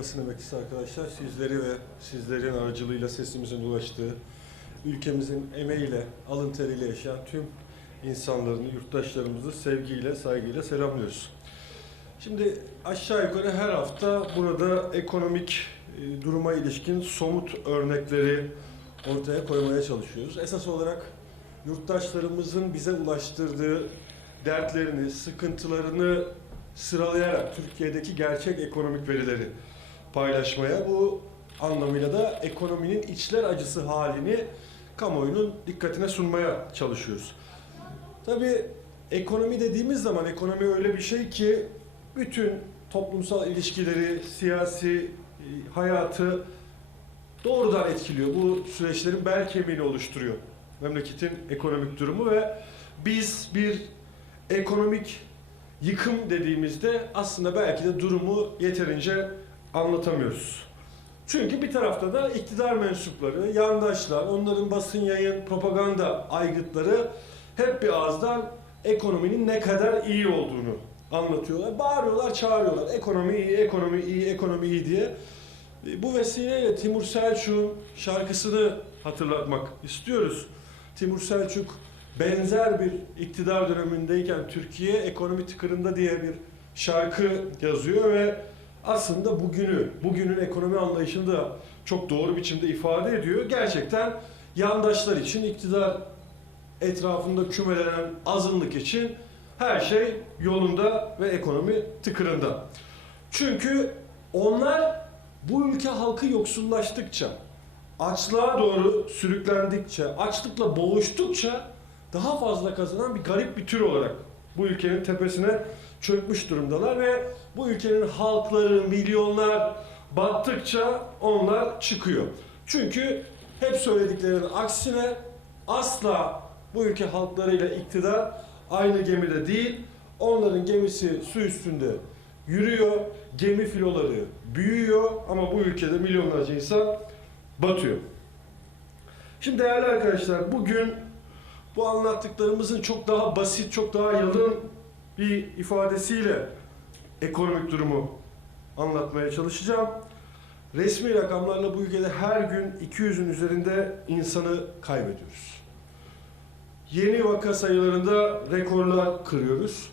basın emekçisi arkadaşlar sizleri ve sizlerin aracılığıyla sesimizin ulaştığı, ülkemizin emeğiyle, alın teriyle yaşayan tüm insanlarını, yurttaşlarımızı sevgiyle, saygıyla selamlıyoruz. Şimdi aşağı yukarı her hafta burada ekonomik e, duruma ilişkin somut örnekleri ortaya koymaya çalışıyoruz. Esas olarak yurttaşlarımızın bize ulaştırdığı dertlerini, sıkıntılarını sıralayarak Türkiye'deki gerçek ekonomik verileri paylaşmaya, bu anlamıyla da ekonominin içler acısı halini kamuoyunun dikkatine sunmaya çalışıyoruz. Tabii ekonomi dediğimiz zaman ekonomi öyle bir şey ki bütün toplumsal ilişkileri, siyasi e, hayatı doğrudan etkiliyor. Bu süreçlerin bel kemiğini oluşturuyor memleketin ekonomik durumu ve biz bir ekonomik yıkım dediğimizde aslında belki de durumu yeterince anlatamıyoruz. Çünkü bir tarafta da iktidar mensupları, yandaşlar, onların basın yayın, propaganda aygıtları hep bir ağızdan ekonominin ne kadar iyi olduğunu anlatıyorlar. Bağırıyorlar, çağırıyorlar. Ekonomi iyi, ekonomi iyi, ekonomi iyi diye. E, Bu vesileyle Timur Selçuk'un şarkısını hatırlatmak istiyoruz. Timur Selçuk benzer bir iktidar dönemindeyken Türkiye ekonomi tıkırında diye bir şarkı yazıyor ve aslında bugünü, bugünün ekonomi anlayışını da çok doğru biçimde ifade ediyor. Gerçekten yandaşlar için, iktidar etrafında kümelenen azınlık için her şey yolunda ve ekonomi tıkırında. Çünkü onlar bu ülke halkı yoksullaştıkça, açlığa doğru sürüklendikçe, açlıkla boğuştukça daha fazla kazanan bir garip bir tür olarak bu ülkenin tepesine çökmüş durumdalar ve bu ülkenin halkları, milyonlar battıkça onlar çıkıyor. Çünkü hep söylediklerinin aksine asla bu ülke halklarıyla iktidar aynı gemide değil. Onların gemisi su üstünde yürüyor, gemi filoları büyüyor ama bu ülkede milyonlarca insan batıyor. Şimdi değerli arkadaşlar bugün bu anlattıklarımızın çok daha basit, çok daha yalın bir ifadesiyle ekonomik durumu anlatmaya çalışacağım. Resmi rakamlarla bu ülkede her gün 200'ün üzerinde insanı kaybediyoruz. Yeni vaka sayılarında rekorlar kırıyoruz.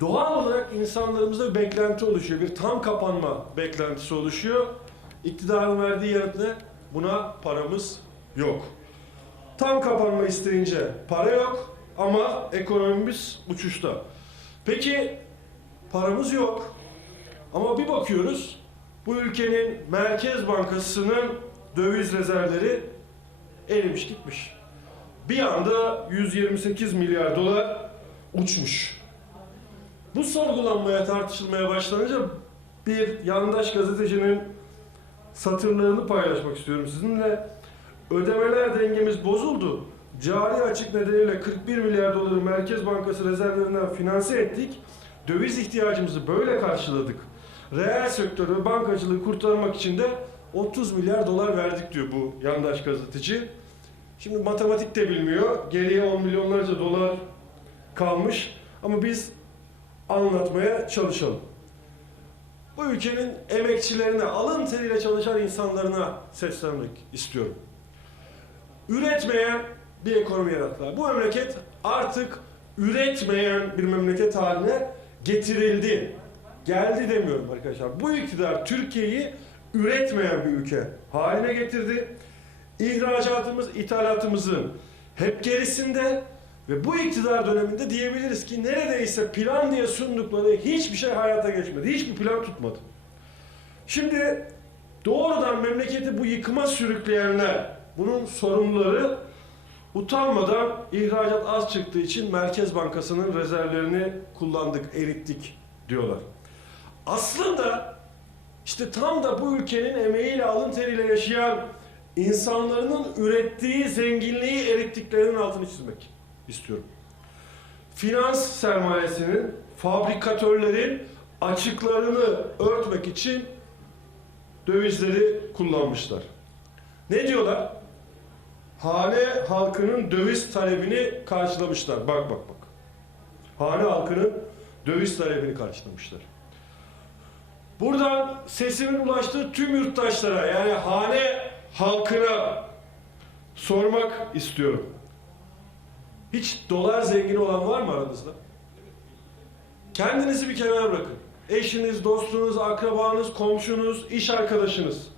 Doğal olarak insanlarımızda bir beklenti oluşuyor. Bir tam kapanma beklentisi oluşuyor. İktidarın verdiği yanıt ne? Buna paramız yok. Tam kapanma isteyince para yok ama ekonomimiz uçuşta. Peki paramız yok ama bir bakıyoruz bu ülkenin Merkez Bankası'nın döviz rezervleri erimiş gitmiş. Bir anda 128 milyar dolar uçmuş. Bu sorgulanmaya tartışılmaya başlanınca bir yandaş gazetecinin satırlarını paylaşmak istiyorum sizinle. Ödemeler dengemiz bozuldu. Cari açık nedeniyle 41 milyar doları Merkez Bankası rezervlerinden finanse ettik. Döviz ihtiyacımızı böyle karşıladık. Reel sektör ve bankacılığı kurtarmak için de 30 milyar dolar verdik diyor bu yandaş gazeteci. Şimdi matematik de bilmiyor. Geriye 10 milyonlarca dolar kalmış. Ama biz anlatmaya çalışalım. Bu ülkenin emekçilerine, alın teriyle çalışan insanlarına seslenmek istiyorum. Üretmeyen bir ekonomi yarattılar. Bu memleket artık üretmeyen bir memleket haline getirildi. Geldi demiyorum arkadaşlar. Bu iktidar Türkiye'yi üretmeyen bir ülke haline getirdi. İhracatımız, ithalatımızın hep gerisinde ve bu iktidar döneminde diyebiliriz ki neredeyse plan diye sundukları hiçbir şey hayata geçmedi. Hiçbir plan tutmadı. Şimdi doğrudan memleketi bu yıkıma sürükleyenler, bunun sorumluları utanmadan ihracat az çıktığı için Merkez Bankası'nın rezervlerini kullandık, erittik diyorlar. Aslında işte tam da bu ülkenin emeğiyle, alın teriyle yaşayan insanların ürettiği zenginliği erittiklerinin altını çizmek istiyorum. Finans sermayesinin, fabrikatörlerin açıklarını örtmek için dövizleri kullanmışlar. Ne diyorlar? Hane halkının döviz talebini karşılamışlar. Bak bak bak. Hane halkının döviz talebini karşılamışlar. Buradan sesimin ulaştığı tüm yurttaşlara yani hane halkına sormak istiyorum. Hiç dolar zengini olan var mı aranızda? Kendinizi bir kenara bırakın. Eşiniz, dostunuz, akrabanız, komşunuz, iş arkadaşınız.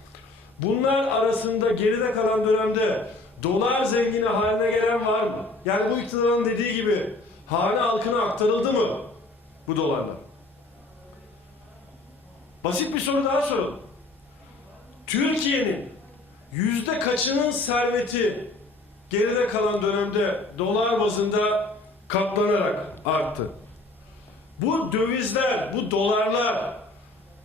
Bunlar arasında geride kalan dönemde dolar zengini haline gelen var mı? Yani bu iktidarın dediği gibi hane halkına aktarıldı mı bu dolarlar? Basit bir soru daha soralım. Türkiye'nin yüzde kaçının serveti geride kalan dönemde dolar bazında katlanarak arttı? Bu dövizler, bu dolarlar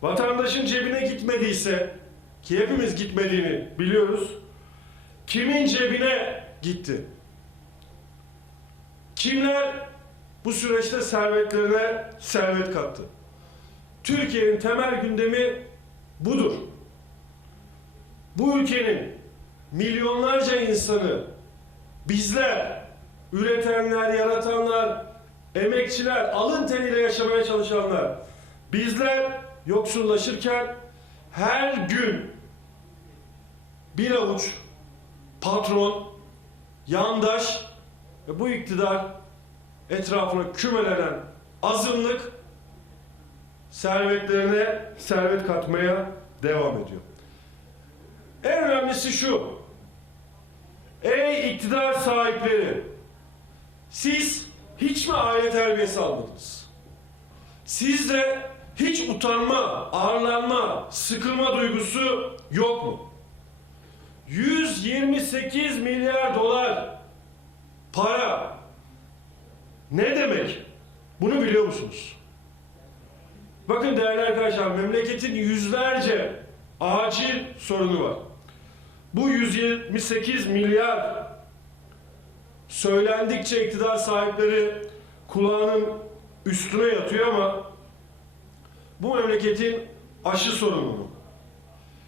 vatandaşın cebine gitmediyse ki hepimiz gitmediğini biliyoruz. Kimin cebine gitti? Kimler bu süreçte servetlerine servet kattı? Türkiye'nin temel gündemi budur. Bu ülkenin milyonlarca insanı bizler, üretenler, yaratanlar, emekçiler, alın teriyle yaşamaya çalışanlar, bizler yoksullaşırken her gün bir avuç patron, yandaş ve bu iktidar etrafına kümelenen azınlık servetlerine servet katmaya devam ediyor. En önemlisi şu. Ey iktidar sahipleri! Siz hiç mi aile terbiyesi almadınız? Sizde hiç utanma, ağırlanma, sıkılma duygusu yok mu? 128 milyar dolar para ne demek? Bunu biliyor musunuz? Bakın değerli arkadaşlar memleketin yüzlerce acil sorunu var. Bu 128 milyar söylendikçe iktidar sahipleri kulağının üstüne yatıyor ama bu memleketin aşı sorunu.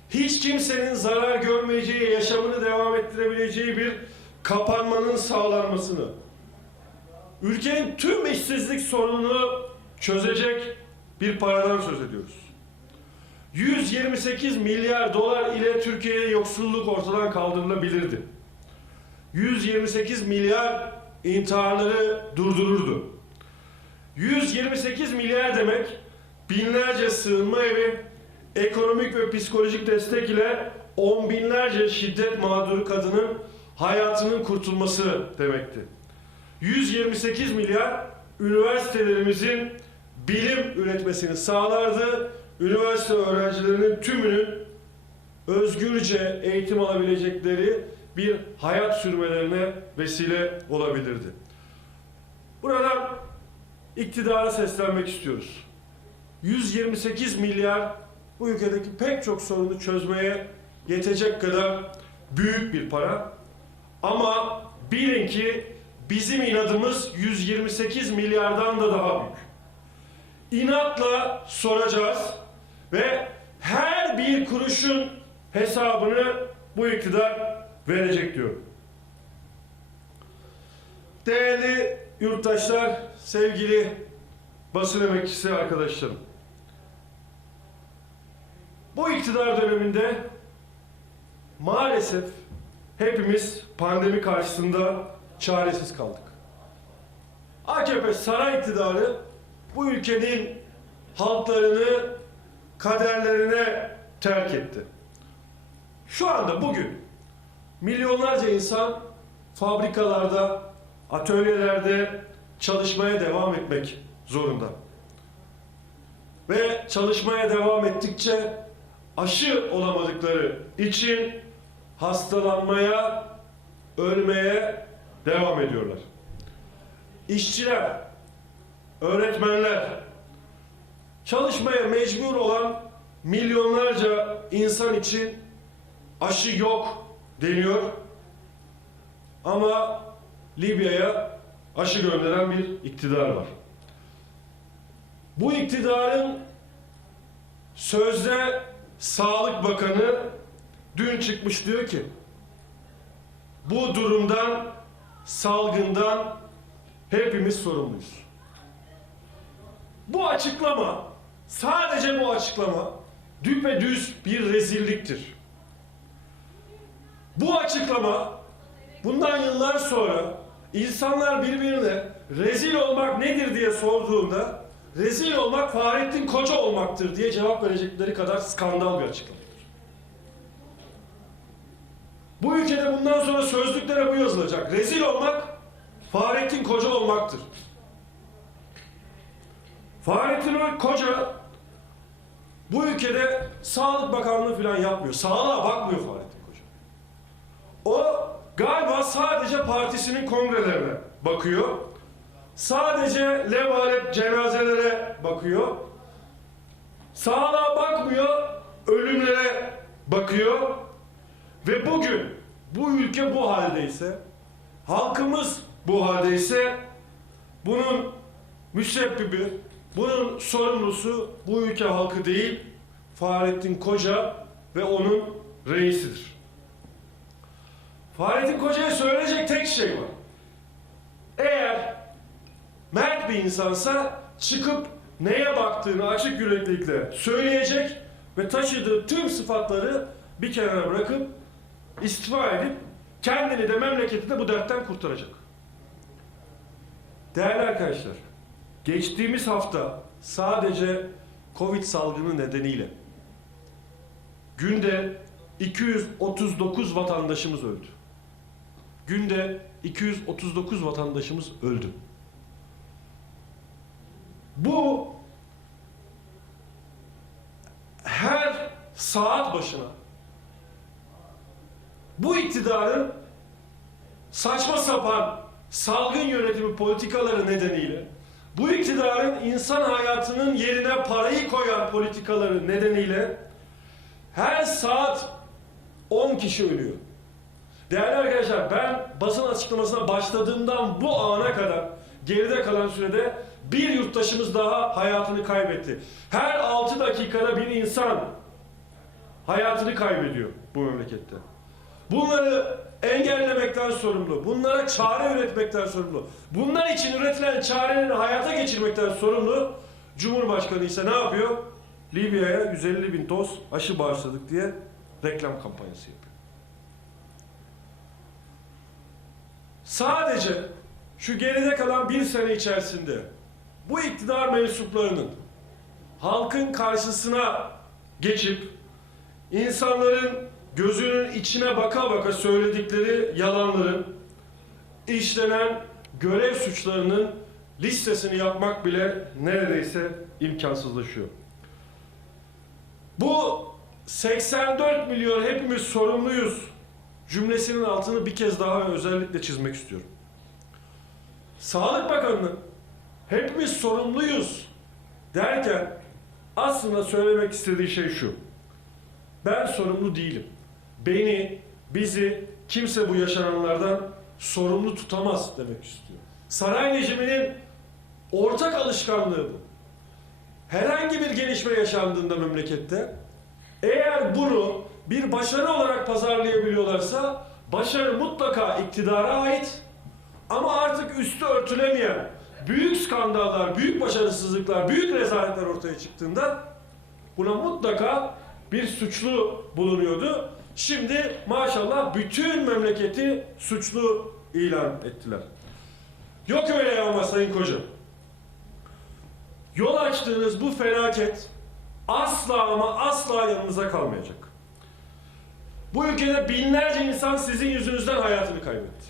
Hiç kimsenin zarar görmeyeceği, yaşamını devam ettirebileceği bir kapanmanın sağlanmasını, ülkenin tüm işsizlik sorununu çözecek bir paradan söz ediyoruz. 128 milyar dolar ile Türkiye'ye yoksulluk ortadan kaldırılabilirdi. 128 milyar intiharları durdururdu. 128 milyar demek binlerce sığınma evi, ekonomik ve psikolojik destek ile on binlerce şiddet mağduru kadının hayatının kurtulması demekti. 128 milyar üniversitelerimizin bilim üretmesini sağlardı. Üniversite öğrencilerinin tümünün özgürce eğitim alabilecekleri bir hayat sürmelerine vesile olabilirdi. Buradan iktidara seslenmek istiyoruz. 128 milyar bu ülkedeki pek çok sorunu çözmeye yetecek kadar büyük bir para. Ama bilin ki bizim inadımız 128 milyardan da daha büyük. İnatla soracağız ve her bir kuruşun hesabını bu iktidar verecek diyorum. Değerli yurttaşlar, sevgili basın emekçisi arkadaşlarım. Bu iktidar döneminde maalesef hepimiz pandemi karşısında çaresiz kaldık. AKP saray iktidarı bu ülkenin halklarını kaderlerine terk etti. Şu anda bugün milyonlarca insan fabrikalarda, atölyelerde çalışmaya devam etmek zorunda. Ve çalışmaya devam ettikçe aşı olamadıkları için hastalanmaya, ölmeye devam ediyorlar. İşçiler, öğretmenler, çalışmaya mecbur olan milyonlarca insan için aşı yok deniyor. Ama Libya'ya aşı gönderen bir iktidar var. Bu iktidarın sözde Sağlık Bakanı dün çıkmış diyor ki bu durumdan salgından hepimiz sorumluyuz. Bu açıklama Sadece bu açıklama düpedüz bir rezilliktir. Bu açıklama bundan yıllar sonra insanlar birbirine rezil olmak nedir diye sorduğunda rezil olmak Fahrettin Koca olmaktır diye cevap verecekleri kadar skandal bir açıklamadır. Bu ülkede bundan sonra sözlüklere bu yazılacak. Rezil olmak Fahrettin Koca olmaktır. Fahrettin Koca bu ülkede Sağlık Bakanlığı falan yapmıyor. Sağlığa bakmıyor Fahrettin Koca. O galiba sadece partisinin kongrelerine bakıyor. Sadece levalet cenazelere bakıyor. Sağlığa bakmıyor, ölümlere bakıyor. Ve bugün bu ülke bu haldeyse, halkımız bu haldeyse bunun müsebbibi, bunun sorumlusu bu ülke halkı değil, Fahrettin Koca ve onun reisidir. Fahrettin Koca'ya söyleyecek tek şey var. Eğer mert bir insansa çıkıp neye baktığını açık yüreklilikle söyleyecek ve taşıdığı tüm sıfatları bir kenara bırakıp istifa edip kendini de memleketi de bu dertten kurtaracak. Değerli arkadaşlar, geçtiğimiz hafta sadece Covid salgını nedeniyle günde 239 vatandaşımız öldü. Günde 239 vatandaşımız öldü. Bu her saat başına bu iktidarın saçma sapan salgın yönetimi politikaları nedeniyle bu iktidarın insan hayatının yerine parayı koyan politikaları nedeniyle her saat 10 kişi ölüyor. Değerli arkadaşlar ben basın açıklamasına başladığımdan bu ana kadar geride kalan sürede bir yurttaşımız daha hayatını kaybetti. Her 6 dakikada bir insan hayatını kaybediyor bu memlekette. Bunları engellemekten sorumlu, bunlara çare üretmekten sorumlu, bunlar için üretilen çareleri hayata geçirmekten sorumlu Cumhurbaşkanı ise ne yapıyor? Libya'ya 150 bin doz aşı bağışladık diye reklam kampanyası yapıyor. Sadece şu geride kalan bir sene içerisinde bu iktidar mensuplarının halkın karşısına geçip insanların gözünün içine baka baka söyledikleri yalanların işlenen görev suçlarının listesini yapmak bile neredeyse imkansızlaşıyor. Bu 84 milyon hepimiz sorumluyuz cümlesinin altını bir kez daha özellikle çizmek istiyorum. Sağlık Bakanı'nın hepimiz sorumluyuz derken aslında söylemek istediği şey şu. Ben sorumlu değilim. Beni, bizi kimse bu yaşananlardan sorumlu tutamaz demek istiyor. Saray rejiminin ortak alışkanlığı bu. Herhangi bir gelişme yaşandığında memlekette eğer bunu bir başarı olarak pazarlayabiliyorlarsa başarı mutlaka iktidara ait ama artık üstü örtülemeyen büyük skandallar, büyük başarısızlıklar, büyük rezaletler ortaya çıktığında buna mutlaka bir suçlu bulunuyordu. Şimdi maşallah bütün memleketi suçlu ilan ettiler. Yok öyle ama Sayın Koca. Yol açtığınız bu felaket asla ama asla yanınıza kalmayacak. Bu ülkede binlerce insan sizin yüzünüzden hayatını kaybetti.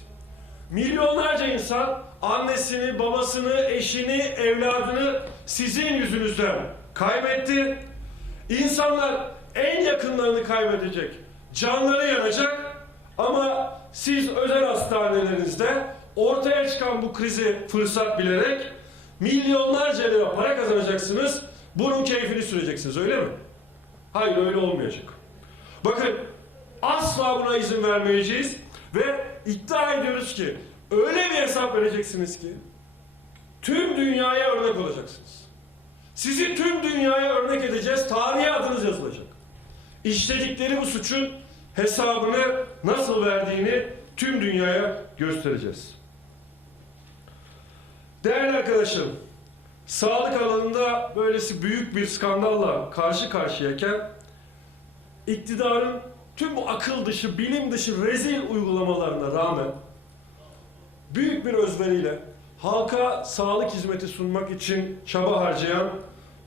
Milyonlarca insan annesini, babasını, eşini, evladını sizin yüzünüzden kaybetti. İnsanlar en yakınlarını kaybedecek, canları yanacak ama siz özel hastanelerinizde ortaya çıkan bu krizi fırsat bilerek milyonlarca lira para kazanacaksınız, bunun keyfini süreceksiniz öyle mi? Hayır öyle olmayacak. Bakın asla buna izin vermeyeceğiz ve iddia ediyoruz ki öyle bir hesap vereceksiniz ki tüm dünyaya örnek olacaksınız. Sizi tüm dünyaya örnek edeceğiz, tarihe adınız yazılacak. İşledikleri bu suçun hesabını nasıl verdiğini tüm dünyaya göstereceğiz. Değerli arkadaşlarım, sağlık alanında böylesi büyük bir skandalla karşı karşıyayken iktidarın tüm bu akıl dışı, bilim dışı rezil uygulamalarına rağmen büyük bir özveriyle halka sağlık hizmeti sunmak için çaba harcayan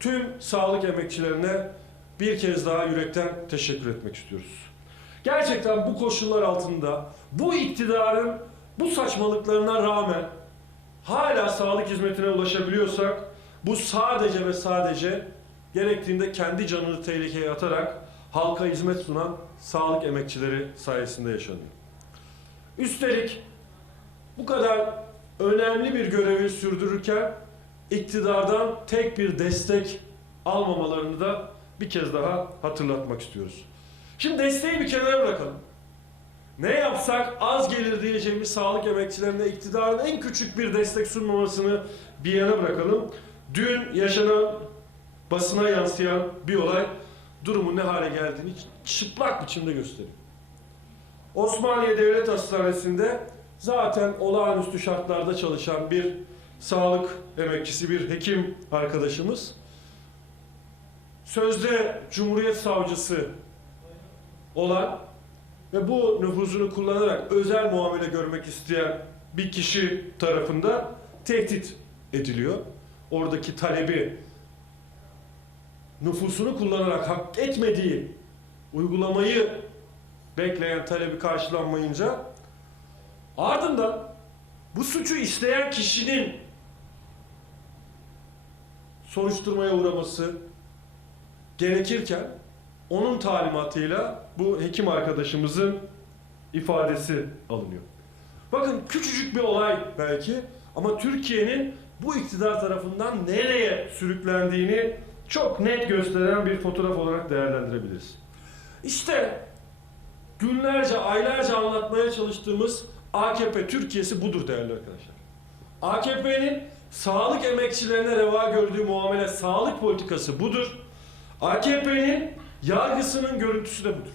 tüm sağlık emekçilerine bir kez daha yürekten teşekkür etmek istiyoruz. Gerçekten bu koşullar altında bu iktidarın bu saçmalıklarına rağmen hala sağlık hizmetine ulaşabiliyorsak bu sadece ve sadece gerektiğinde kendi canını tehlikeye atarak halka hizmet sunan sağlık emekçileri sayesinde yaşanıyor. Üstelik bu kadar önemli bir görevi sürdürürken iktidardan tek bir destek almamalarını da bir kez daha hatırlatmak istiyoruz. Şimdi desteği bir kenara bırakalım. Ne yapsak az gelir diyeceğimiz sağlık emekçilerine iktidarın en küçük bir destek sunmamasını bir yana bırakalım. Dün yaşanan basına yansıyan bir olay durumun ne hale geldiğini çıplak biçimde gösteriyor. Osmaniye Devlet Hastanesi'nde zaten olağanüstü şartlarda çalışan bir sağlık emekçisi, bir hekim arkadaşımız sözde Cumhuriyet Savcısı olan ve bu nüfuzunu kullanarak özel muamele görmek isteyen bir kişi tarafından tehdit ediliyor. Oradaki talebi nüfusunu kullanarak hak etmediği uygulamayı bekleyen talebi karşılanmayınca ardından bu suçu işleyen kişinin soruşturmaya uğraması gerekirken onun talimatıyla bu hekim arkadaşımızın ifadesi alınıyor. Bakın küçücük bir olay belki ama Türkiye'nin bu iktidar tarafından nereye sürüklendiğini çok net gösteren bir fotoğraf olarak değerlendirebiliriz. İşte günlerce, aylarca anlatmaya çalıştığımız AKP Türkiye'si budur değerli arkadaşlar. AKP'nin sağlık emekçilerine reva gördüğü muamele sağlık politikası budur. AKP'nin yargısının görüntüsü de budur.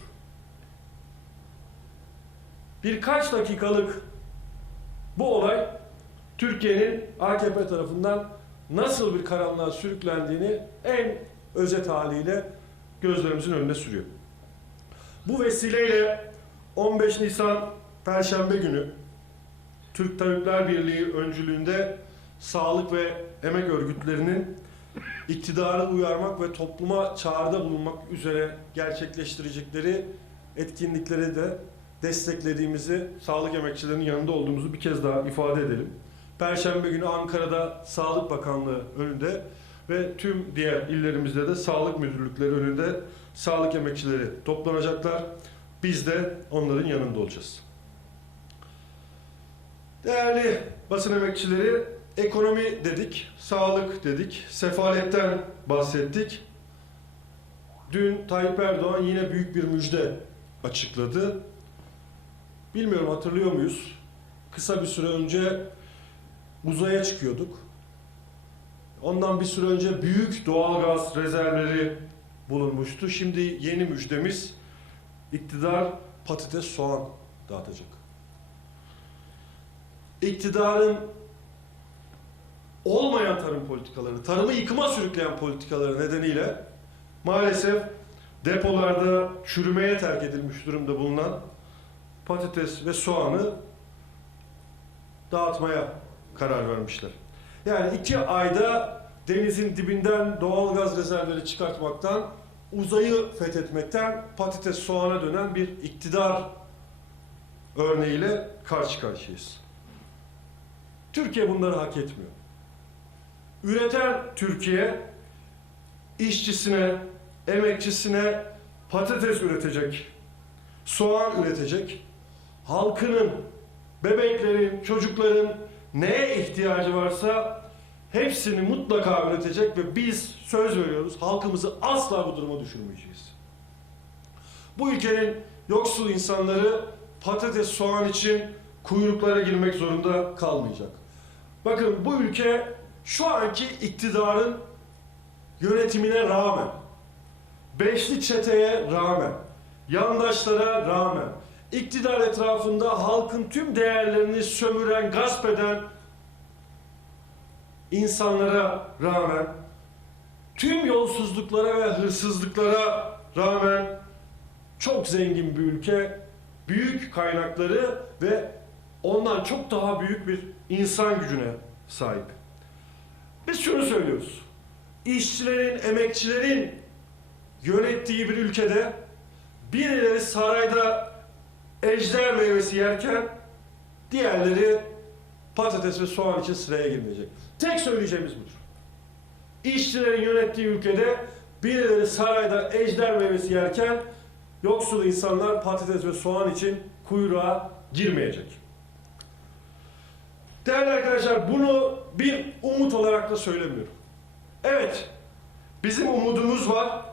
Birkaç dakikalık bu olay Türkiye'nin AKP tarafından nasıl bir karanlığa sürüklendiğini en özet haliyle gözlerimizin önüne sürüyor. Bu vesileyle 15 Nisan Perşembe günü Türk Tabipler Birliği öncülüğünde sağlık ve emek örgütlerinin iktidarı uyarmak ve topluma çağrıda bulunmak üzere gerçekleştirecekleri etkinlikleri de desteklediğimizi, sağlık emekçilerinin yanında olduğumuzu bir kez daha ifade edelim. Perşembe günü Ankara'da Sağlık Bakanlığı önünde ve tüm diğer illerimizde de sağlık müdürlükleri önünde sağlık emekçileri toplanacaklar. Biz de onların yanında olacağız. Değerli basın emekçileri, ekonomi dedik, sağlık dedik, sefaletten bahsettik. Dün Tayyip Erdoğan yine büyük bir müjde açıkladı. Bilmiyorum hatırlıyor muyuz? Kısa bir süre önce uzaya çıkıyorduk. Ondan bir süre önce büyük doğalgaz rezervleri bulunmuştu. Şimdi yeni müjdemiz iktidar patates soğan dağıtacak. İktidarın olmayan tarım politikaları, tarımı yıkıma sürükleyen politikaları nedeniyle maalesef depolarda çürümeye terk edilmiş durumda bulunan patates ve soğanı dağıtmaya karar vermişler. Yani iki ayda denizin dibinden doğal gaz rezervleri çıkartmaktan, uzayı fethetmekten patates soğana dönen bir iktidar örneğiyle karşı karşıyayız. Türkiye bunları hak etmiyor. Üreten Türkiye işçisine, emekçisine patates üretecek, soğan üretecek, halkının, bebeklerin, çocukların neye ihtiyacı varsa hepsini mutlaka üretecek ve biz söz veriyoruz halkımızı asla bu duruma düşürmeyeceğiz. Bu ülkenin yoksul insanları patates, soğan için kuyruklara girmek zorunda kalmayacak. Bakın bu ülke şu anki iktidarın yönetimine rağmen, beşli çeteye rağmen, yandaşlara rağmen, iktidar etrafında halkın tüm değerlerini sömüren, gasp eden insanlara rağmen, tüm yolsuzluklara ve hırsızlıklara rağmen çok zengin bir ülke, büyük kaynakları ve ondan çok daha büyük bir insan gücüne sahip. Biz şunu söylüyoruz. İşçilerin, emekçilerin yönettiği bir ülkede birileri sarayda ejder meyvesi yerken diğerleri patates ve soğan için sıraya girmeyecek. Tek söyleyeceğimiz budur. İşçilerin yönettiği ülkede birileri sarayda ejder meyvesi yerken yoksul insanlar patates ve soğan için kuyruğa girmeyecek. Değerli arkadaşlar bunu bir umut olarak da söylemiyorum. Evet, bizim umudumuz var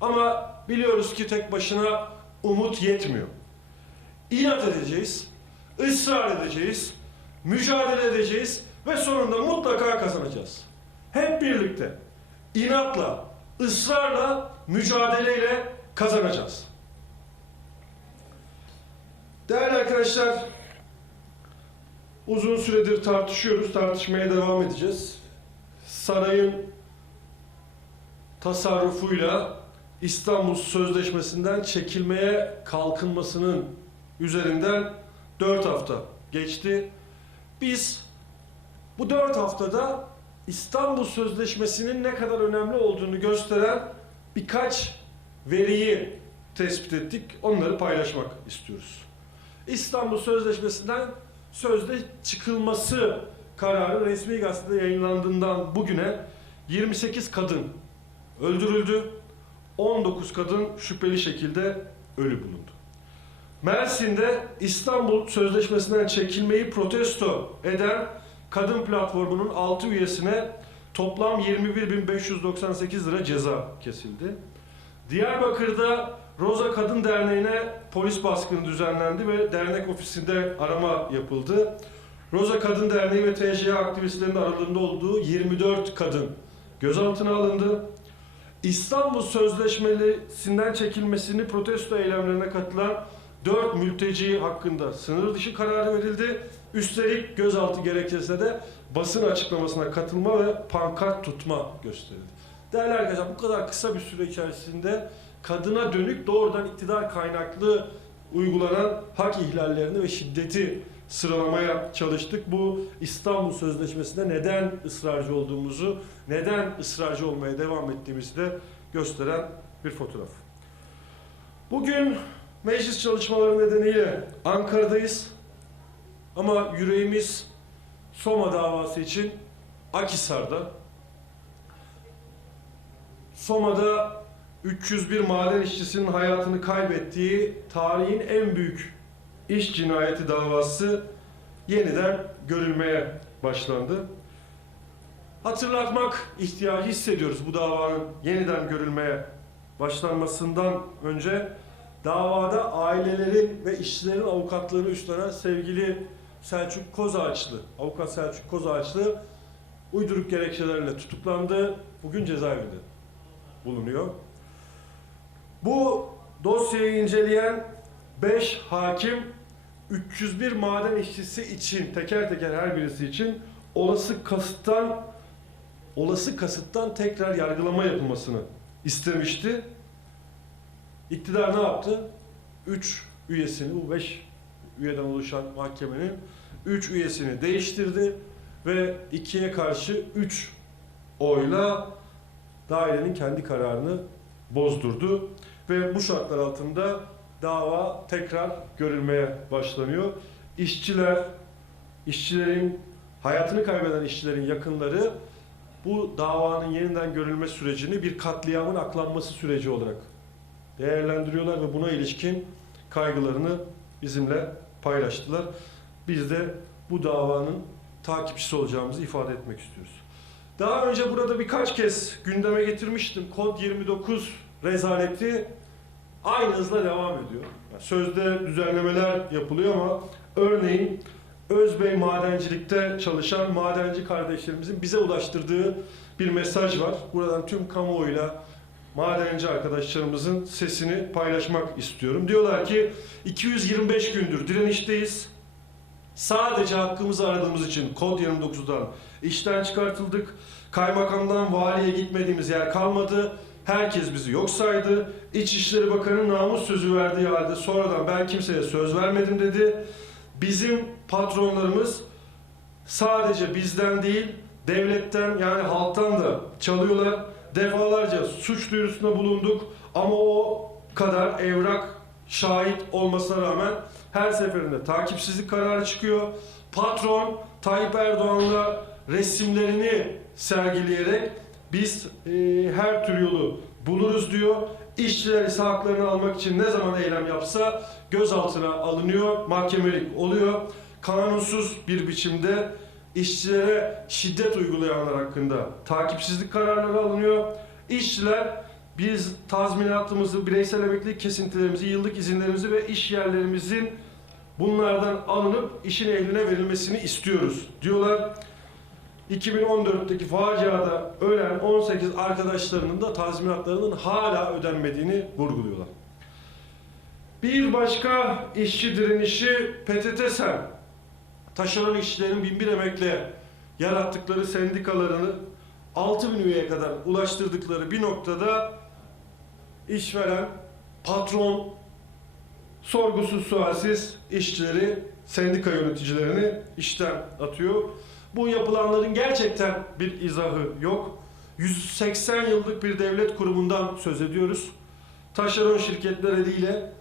ama biliyoruz ki tek başına umut yetmiyor. İnat edeceğiz, ısrar edeceğiz, mücadele edeceğiz ve sonunda mutlaka kazanacağız. Hep birlikte inatla, ısrarla, mücadeleyle kazanacağız. Değerli arkadaşlar, uzun süredir tartışıyoruz, tartışmaya devam edeceğiz. Sarayın tasarrufuyla İstanbul Sözleşmesi'nden çekilmeye kalkınmasının üzerinden 4 hafta geçti. Biz bu 4 haftada İstanbul Sözleşmesi'nin ne kadar önemli olduğunu gösteren birkaç veriyi tespit ettik. Onları paylaşmak istiyoruz. İstanbul Sözleşmesi'nden sözde çıkılması kararı resmi gazetede yayınlandığından bugüne 28 kadın öldürüldü, 19 kadın şüpheli şekilde ölü bulundu. Mersin'de İstanbul Sözleşmesi'nden çekilmeyi protesto eden kadın platformunun 6 üyesine toplam 21.598 lira ceza kesildi. Diyarbakır'da Roza Kadın Derneği'ne polis baskını düzenlendi ve dernek ofisinde arama yapıldı. Roza Kadın Derneği ve TCA aktivistlerinin aralarında olduğu 24 kadın gözaltına alındı. İstanbul Sözleşmesi'nden çekilmesini protesto eylemlerine katılan 4 mülteci hakkında sınır dışı kararı verildi. Üstelik gözaltı gerekçesine de basın açıklamasına katılma ve pankart tutma gösterildi. Değerli arkadaşlar bu kadar kısa bir süre içerisinde kadına dönük doğrudan iktidar kaynaklı uygulanan hak ihlallerini ve şiddeti sıralamaya çalıştık. Bu İstanbul Sözleşmesi'nde neden ısrarcı olduğumuzu, neden ısrarcı olmaya devam ettiğimizi de gösteren bir fotoğraf. Bugün meclis çalışmaları nedeniyle Ankara'dayız. Ama yüreğimiz Soma davası için Akhisar'da. Soma'da 301 maden işçisinin hayatını kaybettiği tarihin en büyük iş cinayeti davası yeniden görülmeye başlandı. Hatırlatmak ihtiyacı hissediyoruz bu davanın yeniden görülmeye başlanmasından önce davada ailelerin ve işçilerin avukatlığını üstlenen sevgili Selçuk Kozağaçlı, avukat Selçuk Kozağaçlı uyduruk gerekçelerle tutuklandı. Bugün cezaevinde bulunuyor. Bu dosyayı inceleyen 5 hakim 301 maden işçisi için teker teker her birisi için olası kasıttan olası kasıttan tekrar yargılama yapılmasını istemişti. İktidar ne yaptı? 3 üyesini, bu 5 üyeden oluşan mahkemenin 3 üyesini değiştirdi ve 2'ye karşı 3 oyla dairenin kendi kararını bozdurdu ve bu şartlar altında dava tekrar görülmeye başlanıyor. İşçiler, işçilerin hayatını kaybeden işçilerin yakınları bu davanın yeniden görülme sürecini bir katliamın aklanması süreci olarak değerlendiriyorlar ve buna ilişkin kaygılarını bizimle paylaştılar. Biz de bu davanın takipçisi olacağımızı ifade etmek istiyoruz. Daha önce burada birkaç kez gündeme getirmiştim. Kod 29 rezaleti aynı hızla devam ediyor. Sözde düzenlemeler yapılıyor ama örneğin Özbey Madencilik'te çalışan madenci kardeşlerimizin bize ulaştırdığı bir mesaj var. Buradan tüm kamuoyuyla madenci arkadaşlarımızın sesini paylaşmak istiyorum. Diyorlar ki 225 gündür direnişteyiz. Sadece hakkımızı aradığımız için kod 29'dan işten çıkartıldık. Kaymakamdan valiye gitmediğimiz yer kalmadı. Herkes bizi yok saydı. İçişleri Bakanı namus sözü verdiği halde sonradan ben kimseye söz vermedim dedi. Bizim patronlarımız sadece bizden değil, devletten yani halktan da çalıyorlar. Defalarca suç duyurusunda bulunduk ama o kadar evrak şahit olmasına rağmen her seferinde takipsizlik kararı çıkıyor. Patron Tayyip Erdoğan'la resimlerini sergileyerek biz e, her tür yolu buluruz diyor. İşçiler ise haklarını almak için ne zaman eylem yapsa gözaltına alınıyor, mahkemelik oluyor. Kanunsuz bir biçimde işçilere şiddet uygulayanlar hakkında takipsizlik kararları alınıyor. İşçiler biz tazminatımızı, bireysel emeklilik kesintilerimizi, yıllık izinlerimizi ve iş yerlerimizin bunlardan alınıp işin ehline verilmesini istiyoruz diyorlar. 2014'teki faciada ölen 18 arkadaşlarının da tazminatlarının hala ödenmediğini vurguluyorlar. Bir başka işçi direnişi PTT Sen. Taşeron işçilerin binbir emekle yarattıkları sendikalarını 6000 üyeye kadar ulaştırdıkları bir noktada işveren, patron, sorgusuz sualsiz işçileri, sendika yöneticilerini işten atıyor. Bu yapılanların gerçekten bir izahı yok. 180 yıllık bir devlet kurumundan söz ediyoruz. Taşeron şirketler eliyle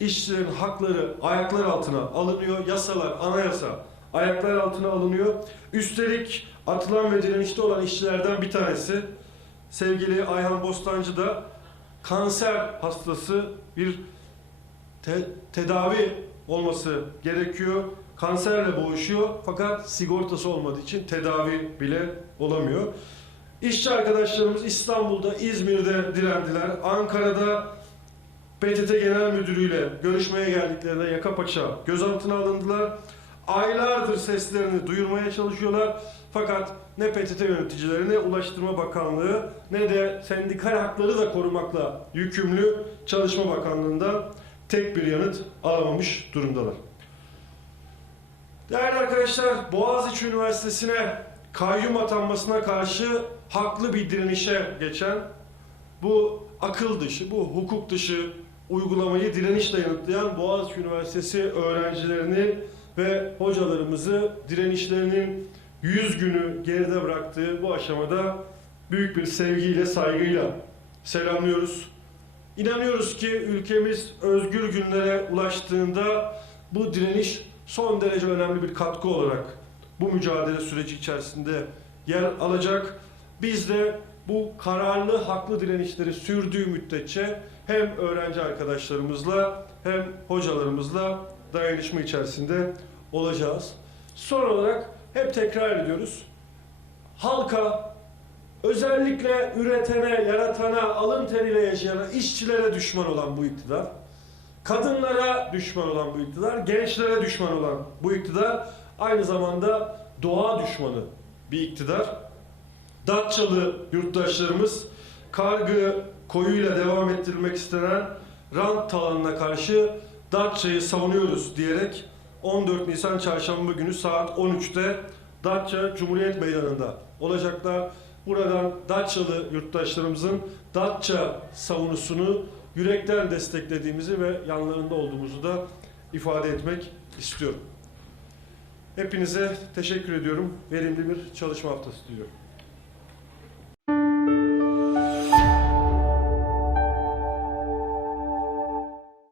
işçilerin hakları ayaklar altına alınıyor. Yasalar, anayasa ayaklar altına alınıyor. Üstelik atılan ve direnişte olan işçilerden bir tanesi sevgili Ayhan Bostancı da kanser hastası bir te- tedavi olması gerekiyor. Kanserle boğuşuyor fakat sigortası olmadığı için tedavi bile olamıyor. İşçi arkadaşlarımız İstanbul'da, İzmir'de direndiler. Ankara'da PTT Genel Müdürü ile görüşmeye geldiklerinde yaka paça gözaltına alındılar. Aylardır seslerini duyurmaya çalışıyorlar. Fakat ne PTT yöneticileri ne Ulaştırma Bakanlığı ne de sendikal hakları da korumakla yükümlü Çalışma Bakanlığı'ndan tek bir yanıt alamamış durumdalar. Değerli arkadaşlar, Boğaziçi Üniversitesi'ne kayyum atanmasına karşı haklı bir direnişe geçen bu akıl dışı, bu hukuk dışı uygulamayı direnişle yanıtlayan Boğaziçi Üniversitesi öğrencilerini ve hocalarımızı direnişlerinin 100 günü geride bıraktığı bu aşamada büyük bir sevgiyle, saygıyla selamlıyoruz. İnanıyoruz ki ülkemiz özgür günlere ulaştığında bu direniş son derece önemli bir katkı olarak bu mücadele süreci içerisinde yer alacak. Biz de bu kararlı, haklı direnişleri sürdüğü müddetçe hem öğrenci arkadaşlarımızla hem hocalarımızla dayanışma içerisinde olacağız. Son olarak hep tekrar ediyoruz. Halka, özellikle üretene, yaratana, alın teriyle yaşayana, işçilere düşman olan bu iktidar, kadınlara düşman olan bu iktidar, gençlere düşman olan bu iktidar, aynı zamanda doğa düşmanı bir iktidar. Datçalı yurttaşlarımız kargı koyuyla devam ettirilmek istenen rant talanına karşı Datça'yı savunuyoruz diyerek 14 Nisan Çarşamba günü saat 13'te Datça Cumhuriyet Meydanı'nda olacaklar. Buradan Datçalı yurttaşlarımızın Datça savunusunu yürekten desteklediğimizi ve yanlarında olduğumuzu da ifade etmek istiyorum. Hepinize teşekkür ediyorum. Verimli bir çalışma haftası diliyorum.